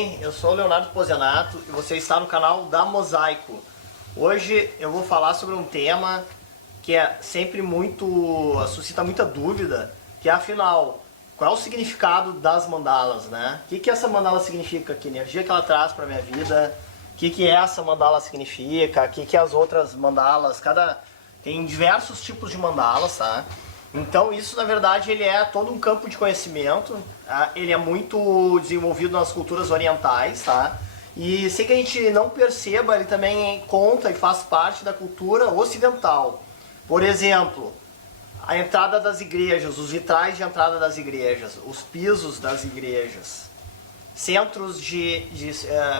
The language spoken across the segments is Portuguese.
bem? Eu sou o Leonardo Pozzenato e você está no canal da Mosaico. Hoje eu vou falar sobre um tema que é sempre suscita muita dúvida, que é afinal, qual é o significado das mandalas, né? O que essa mandala significa? Que energia que ela traz para minha vida? O que essa mandala significa? O que as outras mandalas? Tem diversos tipos de mandalas, tá? Então isso na verdade ele é todo um campo de conhecimento, tá? Ele é muito desenvolvido nas culturas orientais, tá? E sem que a gente não perceba, ele também conta e faz parte da cultura ocidental. Por exemplo, a entrada das igrejas, os vitrais de entrada das igrejas, os pisos das igrejas,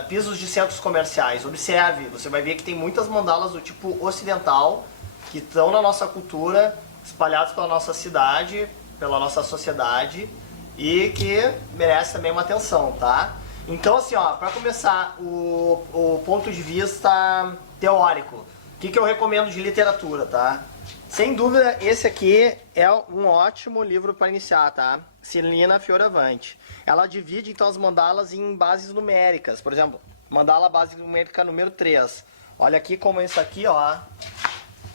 pisos de centros comerciais. Observe, você vai ver que tem muitas mandalas do tipo ocidental que estão na nossa cultura, espalhados pela nossa cidade, pela nossa sociedade e que merece também uma atenção, tá? Então assim, ó, para começar o ponto de vista teórico, o que eu recomendo de literatura, tá? Sem dúvida, esse aqui é um ótimo livro para iniciar, tá? Celina Fioravante. Ela divide então as mandalas em bases numéricas. Por exemplo, mandala base numérica número 3. Olha aqui como isso aqui, ó,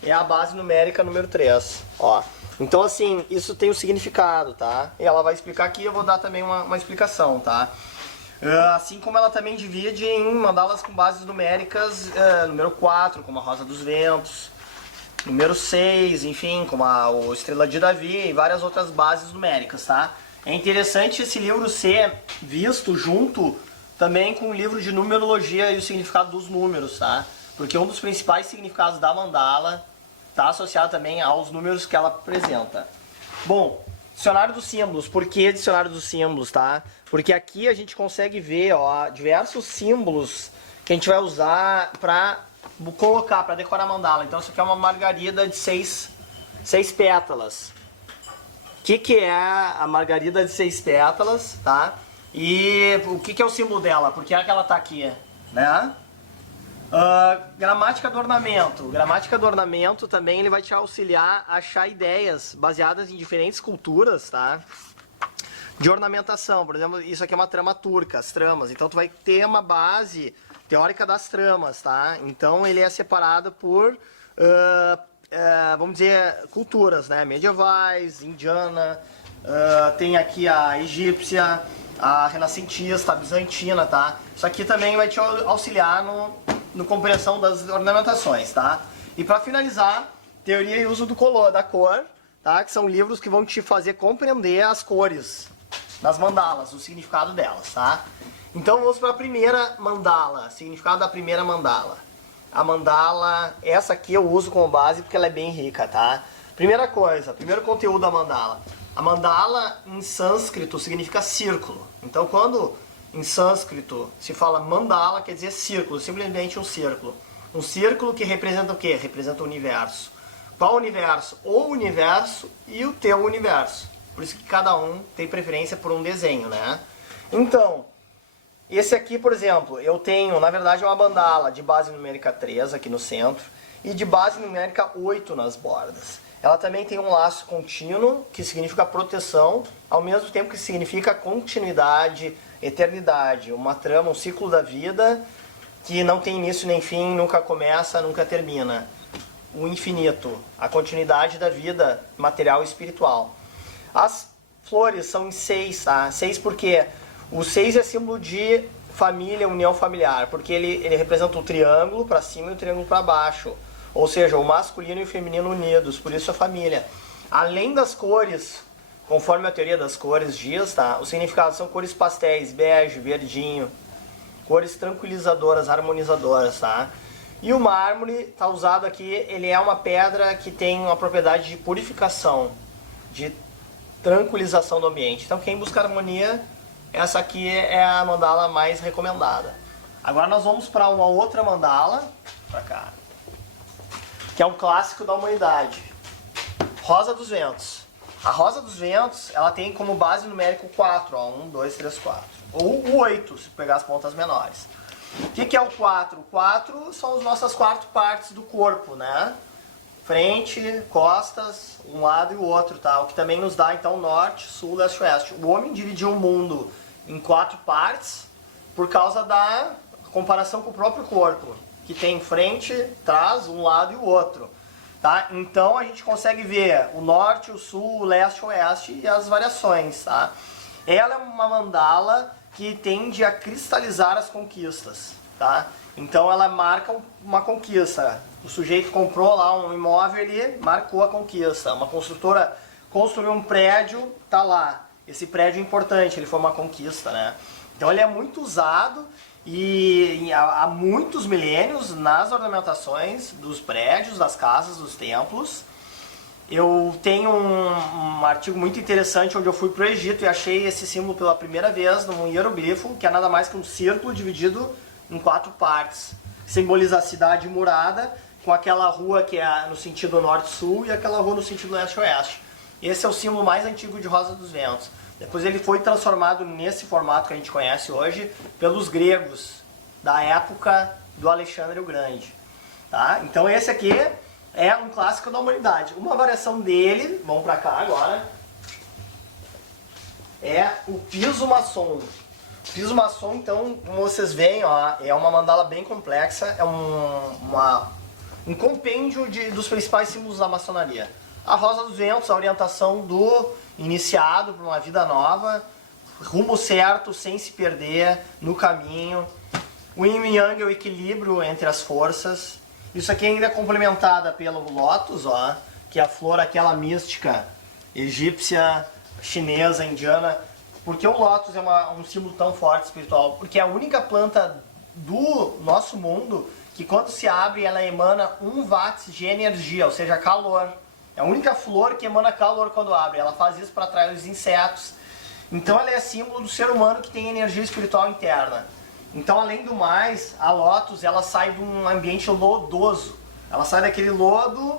é a base numérica número 3, ó. Então assim, isso tem um significado, tá? E ela vai explicar aqui, eu vou dar também uma explicação, tá? Assim como ela também divide em mandalas com bases numéricas, número 4, como a Rosa dos Ventos, número 6, enfim, como o Estrela de Davi e várias outras bases numéricas, tá? É interessante esse livro ser visto junto também com o livro de numerologia e o significado dos números, tá? Porque um dos principais significados da mandala está associado também aos números que ela apresenta. Bom, dicionário dos símbolos. Por que dicionário dos símbolos, tá? Porque aqui a gente consegue ver, ó, diversos símbolos que a gente vai usar para colocar, para decorar a mandala. Então isso aqui é uma margarida de seis pétalas. O que é a margarida de 6 pétalas, tá? E o que é o símbolo dela? Por que é que ela tá aqui, né? Gramática do ornamento. Gramática do ornamento também ele vai te auxiliar a achar ideias baseadas em diferentes culturas, tá? De ornamentação. Por exemplo, isso aqui é uma trama turca, as tramas. Então tu vai ter uma base teórica das tramas, tá? Então ele é separado por, vamos dizer, culturas, né? Medievais, indiana, tem aqui a egípcia, a renascentista, a bizantina, tá? Isso aqui também vai te auxiliar no compreensão das ornamentações, tá? E para finalizar, teoria e uso da cor, tá? Que são livros que vão te fazer compreender as cores das mandalas, o significado delas, tá? Então vamos para a primeira mandala, significado da primeira mandala. A mandala, essa aqui eu uso como base porque ela é bem rica, tá? Primeira coisa, primeiro conteúdo da mandala. A mandala em sânscrito significa círculo. Então quando em sânscrito se fala mandala, quer dizer círculo, simplesmente um círculo. Um círculo que representa o quê? Representa o universo. Qual universo? O universo e o teu universo. Por isso que cada um tem preferência por um desenho, né? Então, esse aqui, por exemplo, eu tenho, na verdade, uma mandala de base numérica 3 aqui no centro e de base numérica 8 nas bordas. Ela também tem um laço contínuo, que significa proteção, ao mesmo tempo que significa continuidade, eternidade, uma trama, um ciclo da vida que não tem início nem fim, nunca começa, nunca termina. O infinito, a continuidade da vida material e espiritual. As flores são em 6, tá? 6 porque o 6 é símbolo de família, união familiar, porque ele representa o triângulo para cima e o triângulo para baixo. Ou seja, o masculino e o feminino unidos, por isso a família. Além das cores, conforme a teoria das cores diz, tá? Os significados são cores pastéis, bege, verdinho, cores tranquilizadoras, harmonizadoras, tá? E o mármore tá usado aqui, ele é uma pedra que tem uma propriedade de purificação, de tranquilização do ambiente. Então quem busca harmonia, essa aqui é a mandala mais recomendada. Agora nós vamos para uma outra mandala, para cá, que é um clássico da humanidade. Rosa dos Ventos. A Rosa dos Ventos, ela tem como base numérico 4, ó, 1, 2, 3, 4. Ou o 8, se pegar as pontas menores. O que é o 4? O 4 são as nossas 4 partes do corpo, né? Frente, costas, um lado e o outro, tá? O que também nos dá, então, norte, sul, leste, oeste. O homem dividiu o mundo em 4 partes por causa da comparação com o próprio corpo, que tem frente, trás, um lado e o outro. Tá? Então a gente consegue ver o norte, o sul, o leste, o oeste e as variações. Tá? Ela é uma mandala que tende a cristalizar as conquistas. Tá? Então ela marca uma conquista. O sujeito comprou lá um imóvel, ele marcou a conquista. Uma construtora construiu um prédio, tá lá. Esse prédio é importante, ele foi uma conquista, né? Então ele é muito usado e há muitos milênios nas ornamentações dos prédios, das casas, dos templos. Eu tenho um artigo muito interessante onde eu fui para o Egito e achei esse símbolo pela primeira vez num hieroglifo, que é nada mais que um círculo dividido em 4 partes. Simboliza a cidade murada, com aquela rua que é no sentido norte-sul e aquela rua no sentido leste-oeste. Esse é o símbolo mais antigo de Rosa dos Ventos. Depois ele foi transformado nesse formato que a gente conhece hoje pelos gregos da época do Alexandre o Grande. Tá? Então esse aqui é um clássico da humanidade. Uma variação dele, vamos para cá agora, é o piso maçom. O piso maçom, então, como vocês veem, ó, é uma mandala bem complexa, é um compêndio dos principais símbolos da maçonaria. A Rosa dos Ventos, a orientação do iniciado para uma vida nova, rumo certo, sem se perder no caminho. O Yin e Yang é o equilíbrio entre as forças. Isso aqui ainda é complementada pelo Lótus, ó, que é a flor aquela mística egípcia, chinesa, indiana. Por que o Lótus é um símbolo tão forte espiritual? Porque é a única planta do nosso mundo que quando se abre ela emana 1 watts de energia, ou seja, calor. É a única flor que emana calor quando abre. Ela faz isso para atrair os insetos. Então ela é símbolo do ser humano que tem energia espiritual interna. Então, além do mais, a Lótus ela sai de um ambiente lodoso. Ela sai daquele lodo,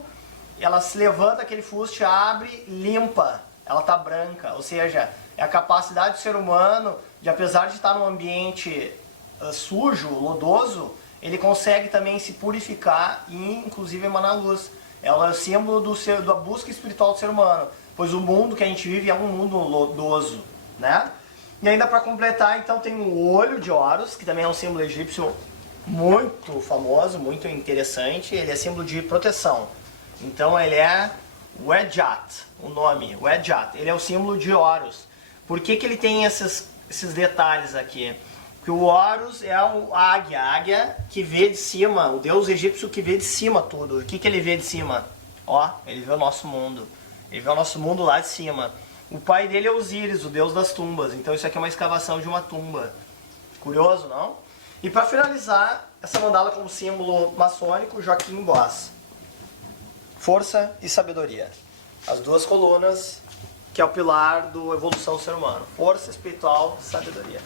ela se levanta, aquele fuste, abre, limpa. Ela está branca. Ou seja, é a capacidade do ser humano de, apesar de estar num ambiente sujo, lodoso, ele consegue também se purificar e, inclusive, emanar luz. Ela é o símbolo da busca espiritual do ser humano, pois o mundo que a gente vive é um mundo lodoso, né? E ainda para completar, então, tem o olho de Horus, que também é um símbolo egípcio muito famoso, muito interessante. Ele é símbolo de proteção. Então ele é Wedjat, o nome, Wedjat. Ele é o símbolo de Horus. Por que ele tem esses detalhes aqui? Porque o Horus é a águia que vê de cima, o deus egípcio que vê de cima tudo. O que ele vê de cima? Ó, ele vê o nosso mundo. Ele vê o nosso mundo lá de cima. O pai dele é Osíris, o deus das tumbas. Então isso aqui é uma escavação de uma tumba. Curioso, não? E para finalizar, essa mandala como símbolo maçônico, Joaquim Boaz. Força e sabedoria. As 2 colunas, que é o pilar da evolução do ser humano. Força espiritual e sabedoria.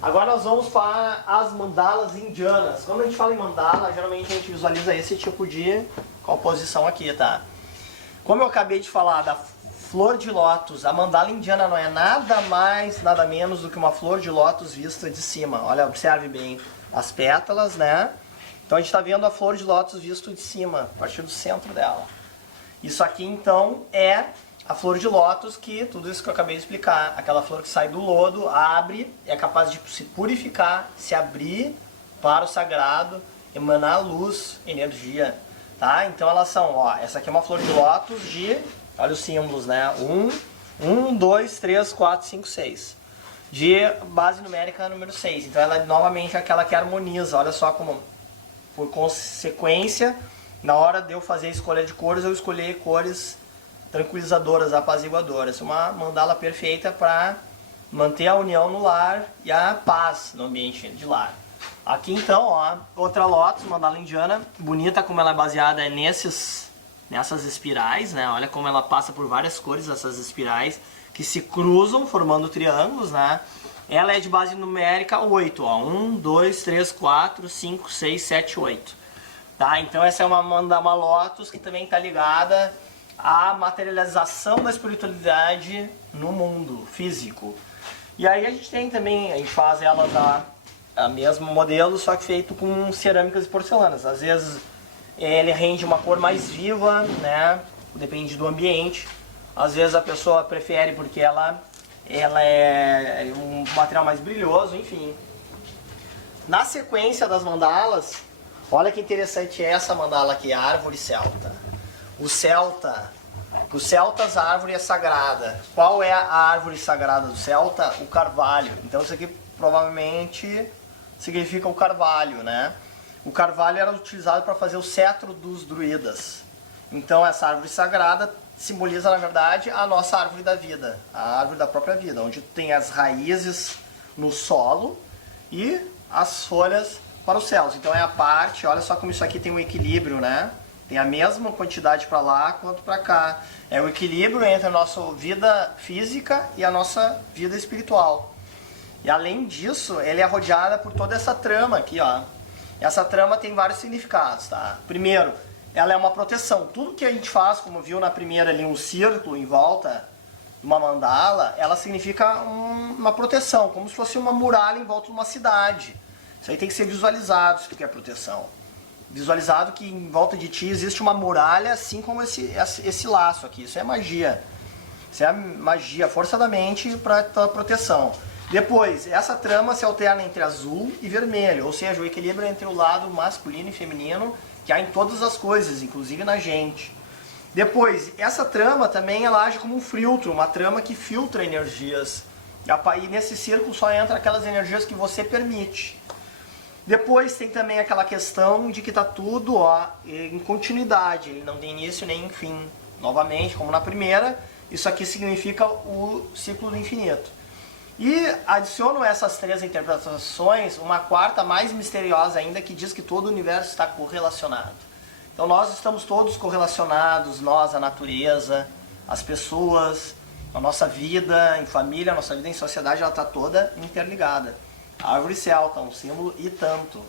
Agora nós vamos para as mandalas indianas. Quando a gente fala em mandala, geralmente a gente visualiza esse tipo de composição aqui, tá? Como eu acabei de falar da flor de lótus, a mandala indiana não é nada mais, nada menos do que uma flor de lótus vista de cima. Olha, observe bem as pétalas, né? Então a gente está vendo a flor de lótus vista de cima, a partir do centro dela. Isso aqui então é a flor de lótus, que tudo isso que eu acabei de explicar, aquela flor que sai do lodo, abre, é capaz de se purificar, se abrir para o sagrado, emanar luz, energia, tá? Então elas são, ó, essa aqui é uma flor de lótus de, olha os símbolos, né? 1, 2, 3, 4, 5, 6. De base numérica número 6. Então ela é novamente aquela que harmoniza, olha só como, por consequência, na hora de eu fazer a escolha de cores, eu escolhi cores tranquilizadoras, apaziguadoras. Uma mandala perfeita para manter a união no lar e a paz no ambiente de lar. Aqui então, ó, outra lótus, mandala indiana, bonita como ela é baseada nessas espirais, né? Olha como ela passa por várias cores, essas espirais que se cruzam formando triângulos, né? Ela é de base numérica 8, ó, 1, 2, 3, 4, 5, 6, 7, 8. Tá? Então essa é uma lótus que também está ligada à materialização da espiritualidade no mundo físico. E aí a gente tem também, a gente faz elas a mesmo modelo, só que feito com cerâmicas e porcelanas. Às vezes ele rende uma cor mais viva, né? Depende do ambiente. Às vezes a pessoa prefere porque ela é um material mais brilhoso, enfim. Na sequência das mandalas, olha que interessante essa mandala aqui, a árvore celta. O celta, os celtas a árvore é sagrada. Qual é a árvore sagrada do celta? O carvalho. Então isso aqui provavelmente significa o carvalho, né? O carvalho era utilizado para fazer o cetro dos druidas. Então essa árvore sagrada simboliza, na verdade, a nossa árvore da vida, a árvore da própria vida, onde tem as raízes no solo e as folhas para os céus. Então é a parte, olha só como isso aqui tem um equilíbrio, né? Tem a mesma quantidade para lá quanto para cá. É o equilíbrio entre a nossa vida física e a nossa vida espiritual. E além disso, ele é rodeada por toda essa trama aqui, ó. Essa trama tem vários significados, tá? Primeiro, ela é uma proteção. Tudo que a gente faz, como viu na primeira ali, um círculo em volta de uma mandala, ela significa uma proteção, como se fosse uma muralha em volta de uma cidade. Isso aí tem que ser visualizado, isso que é proteção. Visualizado que em volta de ti existe uma muralha, assim como esse laço aqui. Isso é magia. Isso é a magia, a força da mente para a proteção. Depois, essa trama se alterna entre azul e vermelho, ou seja, o equilíbrio entre o lado masculino e feminino que há em todas as coisas, inclusive na gente. Depois, essa trama também ela age como um filtro, uma trama que filtra energias. E nesse círculo só entra aquelas energias que você permite. Depois tem também aquela questão de que está tudo em continuidade, ele não tem início nem fim. Novamente, como na primeira, isso aqui significa o ciclo do infinito. E adiciono essas três interpretações, uma quarta mais misteriosa ainda, que diz que todo o universo está correlacionado. Então nós estamos todos correlacionados, nós, a natureza, as pessoas, a nossa vida em família, a nossa vida em sociedade, ela está toda interligada. A árvore celta, um símbolo e tanto.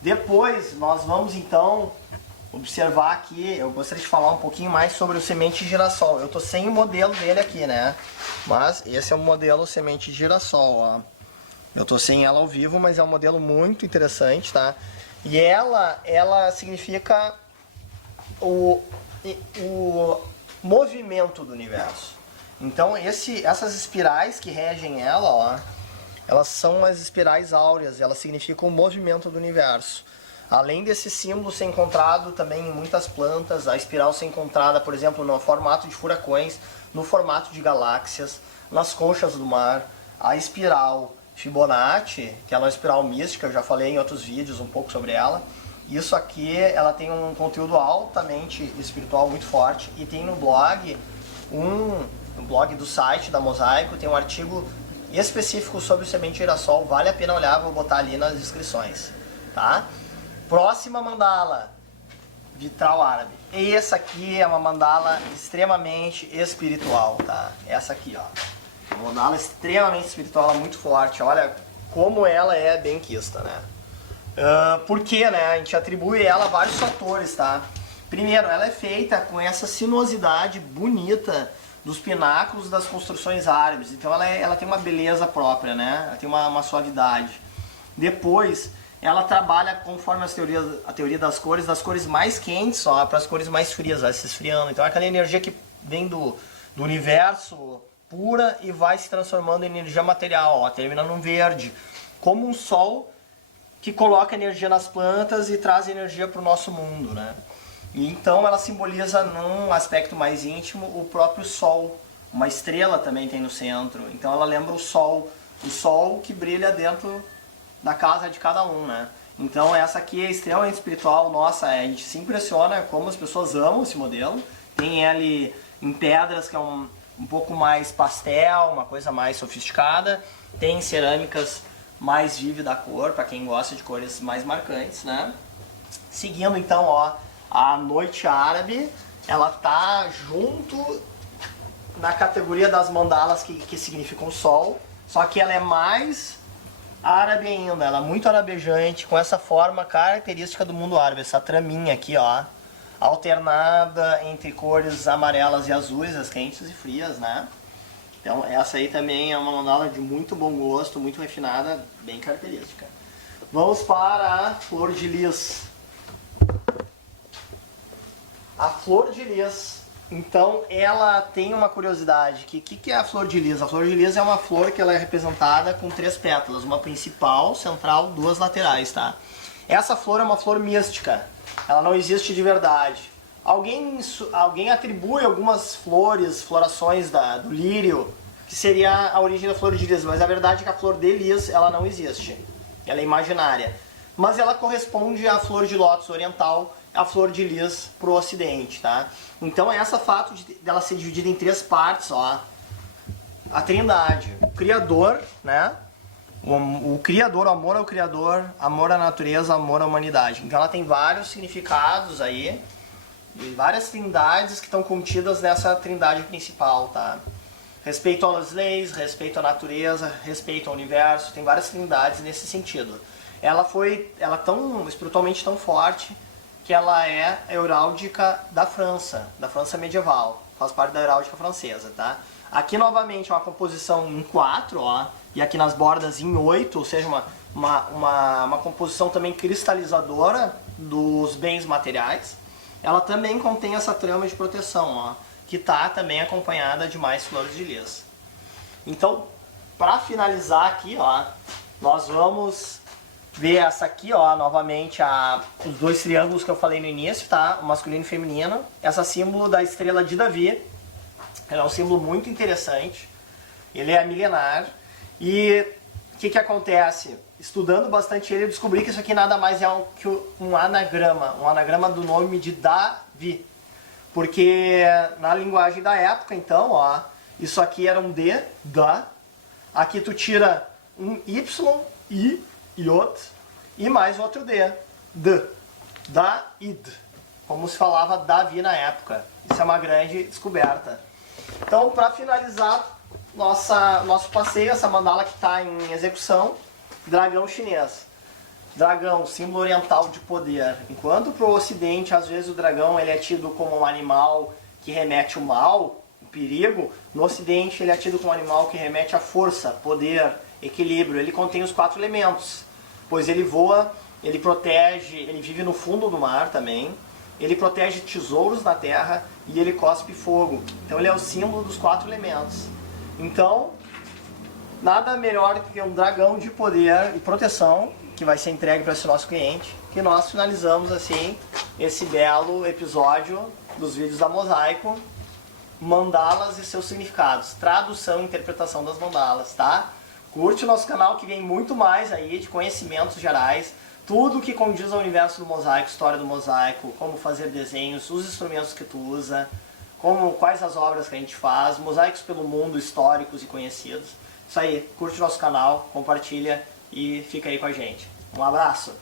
Depois nós vamos então observar aqui, eu gostaria de falar um pouquinho mais sobre o semente de girassol. Eu tô sem o modelo dele aqui, né? Mas esse é o modelo semente de girassol, ó. Eu tô sem ela ao vivo, mas é um modelo muito interessante, tá? E ela significa o movimento do universo. Então essas espirais que regem ela, ó, elas são as espirais áureas, elas significam o movimento do universo. Além desse símbolo ser encontrado também em muitas plantas, a espiral ser encontrada, por exemplo, no formato de furacões, no formato de galáxias, nas conchas do mar. A espiral Fibonacci, que ela é uma espiral mística, eu já falei em outros vídeos um pouco sobre ela. Isso aqui, ela tem um conteúdo altamente espiritual muito forte, e tem no blog, no blog do site da Mosaico, tem um artigo específico sobre o semente de girassol, vale a pena olhar, vou botar ali nas descrições, tá? Próxima mandala, vitral árabe. E essa aqui é uma mandala extremamente espiritual, tá? Essa aqui, ó. Uma mandala extremamente espiritual, muito forte. Olha como ela é benquista, né? Por quê, né? A gente atribui ela a vários fatores, tá? Primeiro, ela é feita com essa sinuosidade bonita dos pináculos das construções árabes. Então ela tem uma beleza própria, né? Ela tem uma suavidade. Depois, ela trabalha conforme a teoria das cores mais quentes para as cores mais frias, vai se esfriando. Então é aquela energia que vem do universo pura e vai se transformando em energia material, ó, termina num verde. Como um sol que coloca energia nas plantas e traz energia para o nosso mundo, né? E então ela simboliza, num aspecto mais íntimo, o próprio sol. Uma estrela também tem no centro. Então ela lembra o sol que brilha dentro da casa de cada um, né? Então essa aqui é extremamente espiritual. Nossa, a gente se impressiona como as pessoas amam esse modelo. Tem ele em pedras, que é um pouco mais pastel, uma coisa mais sofisticada. Tem cerâmicas mais vívida a cor, para quem gosta de cores mais marcantes, né? Seguindo então, ó, a noite árabe, ela tá junto na categoria das mandalas que significam sol, só que ela é mais árabe ainda, ela é muito arabejante, com essa forma característica do mundo árabe, essa traminha aqui, ó, alternada entre cores amarelas e azuis, as quentes e frias, né? Então essa aí também é uma mandala de muito bom gosto, muito refinada, bem característica. Vamos para a flor de lis. A flor de lis, Então ela tem uma curiosidade, que é a flor de lis? A flor de lis é uma flor que ela é representada com 3 pétalas, uma principal, central, 2 laterais, tá? Essa flor é uma flor mística, ela não existe de verdade. Alguém atribui algumas flores, florações do lírio, que seria a origem da flor de lis, mas a verdade é que a flor de lis ela não existe, ela é imaginária. Mas ela corresponde à flor de lótus oriental, à flor de lis para o ocidente, tá? Então essa fato dela ser dividida em 3 partes, ó, a trindade, o Criador, né? O Criador, o amor ao Criador, amor à natureza, amor à humanidade. Então ela tem vários significados aí, e várias trindades que estão contidas nessa trindade principal, tá? Respeito às leis, respeito à natureza, respeito ao universo, tem várias trindades nesse sentido. Ela é tão espiritualmente tão forte que ela é a heráldica da França medieval, faz parte da heráldica francesa, tá? Aqui novamente é uma composição em 4, ó, e aqui nas bordas em 8, ou seja, uma composição também cristalizadora dos bens materiais. Ela também contém essa trama de proteção, ó, que está também acompanhada de mais flores de lis. Então, para finalizar aqui, ó, nós vamos ver essa aqui, ó, novamente, os 2 triângulos que eu falei no início, tá? O masculino e o feminino. Essa símbolo da estrela de Davi. Ela é um símbolo muito interessante. Ele é milenar. E o que acontece? Estudando bastante ele, eu descobri que isso aqui nada mais é que um anagrama do nome de Davi. Porque na linguagem da época, então, ó, isso aqui era um D, da. Aqui tu tira um Y, I, iot, e mais outro D, Daid, como se falava Davi na época. Isso é uma grande descoberta. Então, para finalizar nosso passeio, essa mandala que está em execução, dragão chinês. Dragão, símbolo oriental de poder. Enquanto para o ocidente, às vezes o dragão ele é tido como um animal que remete ao mal, o perigo, no ocidente ele é tido como um animal que remete à força, poder, equilíbrio. Ele contém os 4 elementos, pois ele voa, ele protege, ele vive no fundo do mar também, ele protege tesouros na terra e ele cospe fogo. Então ele é o símbolo dos 4 elementos. Então, nada melhor que um dragão de poder e proteção que vai ser entregue para esse nosso cliente, que nós finalizamos assim esse belo episódio dos vídeos da Mosaico, mandalas e seus significados, tradução e interpretação das mandalas, tá? Curte o nosso canal que vem muito mais aí de conhecimentos gerais, tudo que condiz ao universo do mosaico, história do mosaico, como fazer desenhos, os instrumentos que tu usa, quais as obras que a gente faz, mosaicos pelo mundo, históricos e conhecidos. Isso aí, curte o nosso canal, compartilha e fica aí com a gente. Um abraço!